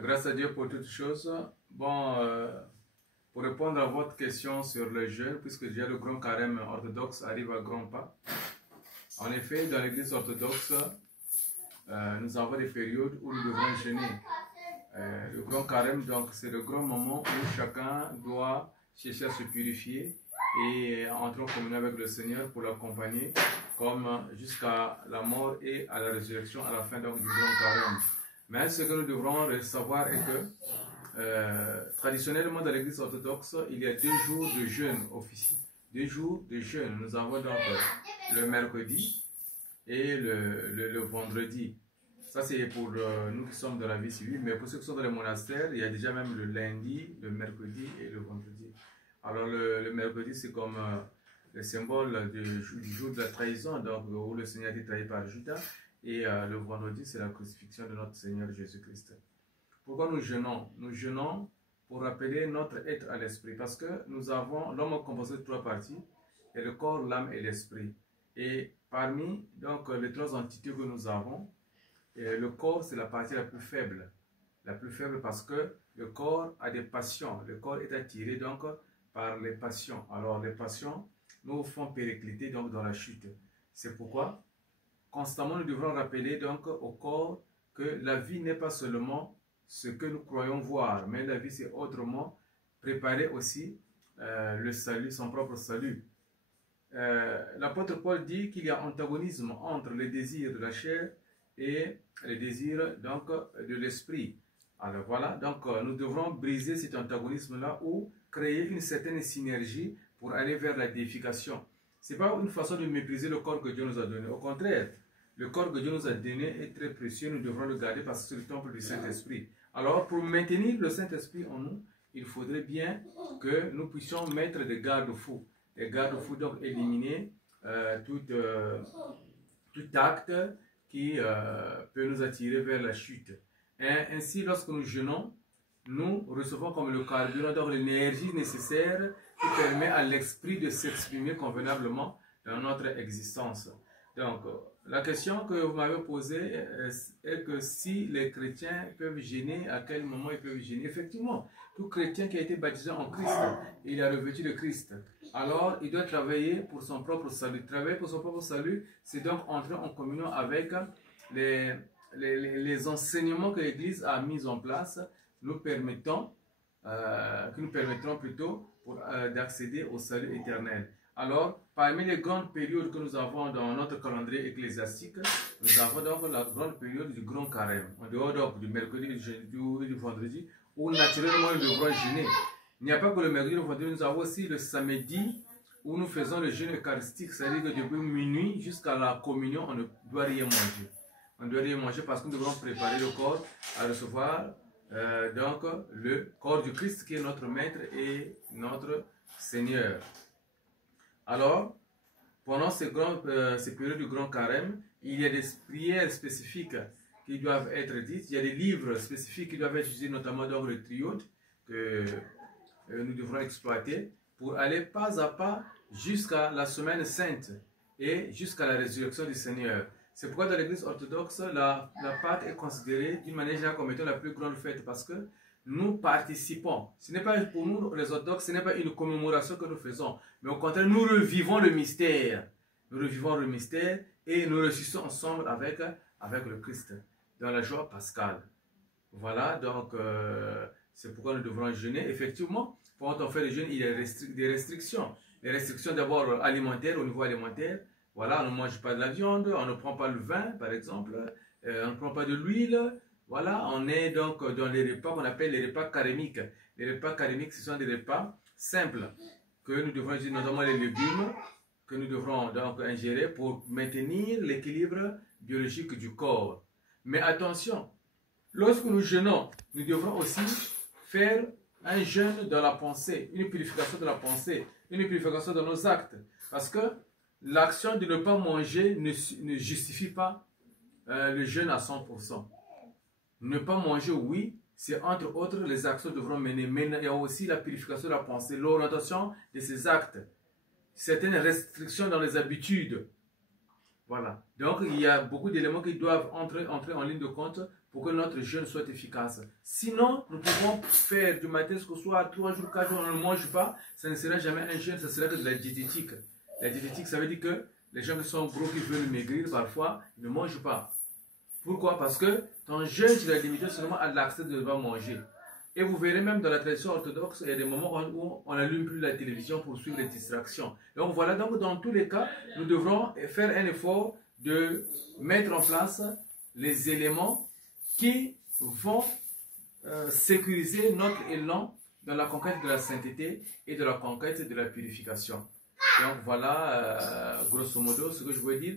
Grâce à Dieu pour toutes choses. Bon, pour répondre à votre question sur le jeûne, puisque déjà le grand carême orthodoxe arrive à grands pas. En effet, dans l'église orthodoxe, nous avons des périodes où nous devons jeûner. Le grand carême, donc, c'est le grand moment où chacun doit chercher à se purifier et entrer en communion avec le Seigneur pour l'accompagner, comme jusqu'à la mort et à la résurrection à la fin donc, du grand carême. Mais ce que nous devrons savoir est que traditionnellement dans l'église orthodoxe, il y a 2 jours de jeûne officiels. 2 jours de jeûne. Nous avons donc le mercredi et le vendredi. Ça c'est pour nous qui sommes dans la vie civile, mais pour ceux qui sont dans les monastères, il y a déjà même le lundi, le mercredi et le vendredi. Alors le mercredi c'est comme le symbole du jour de la trahison, donc où le Seigneur a été trahi par Judas. Et le vendredi, c'est la crucifixion de notre Seigneur Jésus-Christ. Pourquoi nous jeûnons? Nous jeûnons pour rappeler notre être à l'esprit. Parce que nous avons, l'homme est composé de 3 parties, et le corps, l'âme et l'esprit. Et parmi donc, les 3 entités que nous avons, le corps, c'est la partie la plus faible. La plus faible parce que le corps a des passions. Le corps est attiré donc par les passions. Alors les passions nous font péricliter donc dans la chute. C'est pourquoi constamment, nous devrons rappeler donc au corps que la vie n'est pas seulement ce que nous croyons voir, mais la vie c'est autrement, préparer aussi le salut, son propre salut. L'apôtre Paul dit qu'il y a antagonisme entre les désirs de la chair et les désirs donc de l'esprit. Alors voilà, donc nous devrons briser cet antagonisme-là ou créer une certaine synergie pour aller vers la déification. Ce n'est pas une façon de mépriser le corps que Dieu nous a donné. Au contraire, le corps que Dieu nous a donné est très précieux. Nous devrons le garder parce que c'est le temple du Saint-Esprit. Alors, pour maintenir le Saint-Esprit en nous, il faudrait bien que nous puissions mettre des garde-fous. Des garde-fous, donc éliminer tout acte qui peut nous attirer vers la chute. Et ainsi, lorsque nous jeûnons, nous recevons comme le carburant, donc l'énergie nécessaire qui permet à l'esprit de s'exprimer convenablement dans notre existence. Donc, la question que vous m'avez posée est que si les chrétiens peuvent jeûner, à quel moment ils peuvent jeûner? Effectivement, tout chrétien qui a été baptisé en Christ, il a revêtu de Christ. Alors, il doit travailler pour son propre salut. Travailler pour son propre salut, c'est donc entrer en communion avec les enseignements que l'Église a mis en place, qui nous permettront plutôt d'accéder au salut éternel. Alors, parmi les grandes périodes que nous avons dans notre calendrier ecclésiastique, nous avons donc la grande période du grand carême, en dehors donc du mercredi, du jeudi et du vendredi, où naturellement nous devrons jeûner. Il n'y a pas que le mercredi et le vendredi, nous avons aussi le samedi, où nous faisons le jeûne eucharistique, c'est-à-dire que depuis minuit jusqu'à la communion, on ne doit rien manger. On ne doit rien manger parce que nous devons préparer le corps à recevoir donc le corps du Christ qui est notre Maître et notre Seigneur. Alors, pendant ces périodes du grand carême, il y a des prières spécifiques qui doivent être dites, il y a des livres spécifiques qui doivent être utilisés, notamment dans le triomphe que nous devrons exploiter pour aller pas à pas jusqu'à la semaine sainte et jusqu'à la résurrection du Seigneur. C'est pourquoi dans l'église orthodoxe, la Pâque est considérée d'une manière générale comme étant la plus grande fête parce que nous participons. Ce n'est pas pour nous les orthodoxes, ce n'est pas une commémoration que nous faisons, mais au contraire, nous revivons le mystère. Nous revivons le mystère et nous ressuscitons ensemble avec le Christ dans la joie pascale. Voilà, donc c'est pourquoi nous devrons jeûner. Effectivement, quand on fait le jeûne, il y a des restrictions. Les restrictions d'abord alimentaires, au niveau alimentaire. Voilà, on ne mange pas de la viande, on ne prend pas le vin, par exemple, on ne prend pas de l'huile. Voilà, on est donc dans les repas qu'on appelle les repas carémiques. Les repas carémiques, ce sont des repas simples que nous devrons ingérer, notamment les légumes, que nous devrons donc ingérer pour maintenir l'équilibre biologique du corps. Mais attention, lorsque nous jeûnons, nous devrons aussi faire un jeûne dans la pensée, une purification de la pensée, une purification de nos actes. Parce que l'action de ne pas manger ne justifie pas le jeûne à 100%. Ne pas manger, oui, c'est entre autres les actions que nous devrons mener. Mais il y a aussi la purification de la pensée, l'orientation de ces actes, certaines restrictions dans les habitudes. Voilà. Donc, il y a beaucoup d'éléments qui doivent entrer en ligne de compte pour que notre jeûne soit efficace. Sinon, nous pouvons faire du matin jusqu'au soir, 3 jours, 4 jours, on ne mange pas. Ça ne sera jamais un jeûne, ça sera que de la diététique. La diététique, ça veut dire que les gens qui sont gros, qui veulent maigrir, parfois, ils ne mangent pas. Pourquoi? Parce que ton jeûne, tu l'as limité seulement à l'accès de ne pas manger. Et vous verrez même dans la tradition orthodoxe, il y a des moments où on n'allume plus la télévision pour suivre les distractions. Donc voilà, donc dans tous les cas, nous devrons faire un effort de mettre en place les éléments qui vont sécuriser notre élan dans la conquête de la sainteté et de la conquête de la purification. Donc voilà, grosso modo, ce que je veux dire.